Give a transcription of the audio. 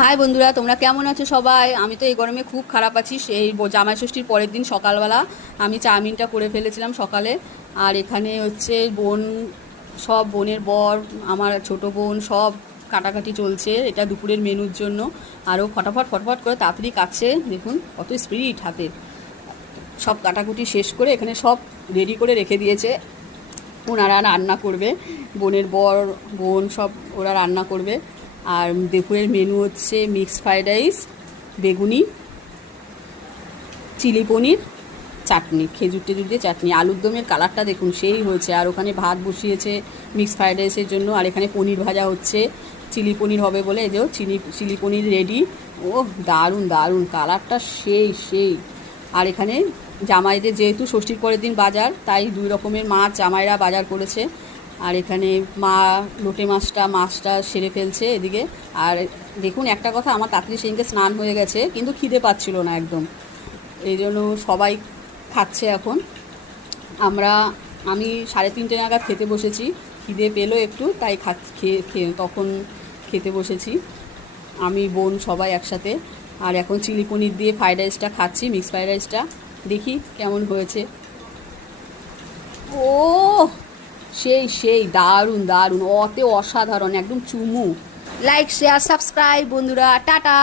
High বন্ধুরা, তোমরা কেমন আছো সবাই? আমি তো এই গরমে খুব খারাপ আছি। সেই জামাই ষষ্ঠীর পরের দিন সকালবেলা আমি চাউমিনটা করে ফেলেছিলাম সকালে। আর এখানে হচ্ছে সব বোনের বর, আমার ছোট বোন সব কাটাকাটি চলছে এটা দুপুরের মেনুর জন্য। আরও ফটাফট ফটাফট করে তাড়াতাড়ি কাটছে, দেখুন কত স্পিড হাতে। সব কাটাকুটি শেষ করে এখানে সব রেডি করে রেখে দিয়েছে। ওনারা রান্না করবে, বোনের বর বোন সব ওরা রান্না করবে। আর দুপুরের মেনু হচ্ছে মিক্সড ফ্রাইড রাইস, বেগুনি, চিলি পনির, চাটনি, খেজুর টেজুর দিয়ে চাটনি। আলুর দমের কালারটা দেখুন সেই হয়েছে। আর ওখানে ভাত বসিয়েছে মিক্সড ফ্রাইড রাইসের জন্য। আর এখানে পনির ভাজা হচ্ছে, চিলি পনির হবে বলে। এই যে চিলি পনির রেডি। ও দারুণ দারুণ কালারটা সেই সেই। আর এখানে জামাইদের যেহেতু ষষ্ঠীর পরের দিন বাজার, তাই 2 রকমের মাছ জামাইরা বাজার করেছে। আর এখানে মা লোটে মাছটা সেরে ফেলছে এদিকে। আর দেখুন একটা কথা, আমার তাড়াতাড়ি সেদিনকে স্নান হয়ে গেছে, কিন্তু খিদে পাচ্ছিল না একদম। এই জন্য সবাই খাচ্ছে এখন। আমি 3:30 নাগাদ খেতে বসেছি, খিদে পেলো একটু, তাই খেয়ে তখন খেতে বসেছি আমি বোন সবাই একসাথে। আর এখন চিলি পনির দিয়ে ফ্রাইড রাইসটা খাচ্ছি, মিক্স ফ্রাইড রাইসটা। দেখি কেমন হয়েছে। ও সেই সেই দারুণ দারুণ, অসাধারণ, একদম চুমু। লাইক শেয়ার সাবস্ক্রাইব বন্ধুরা, টাটা।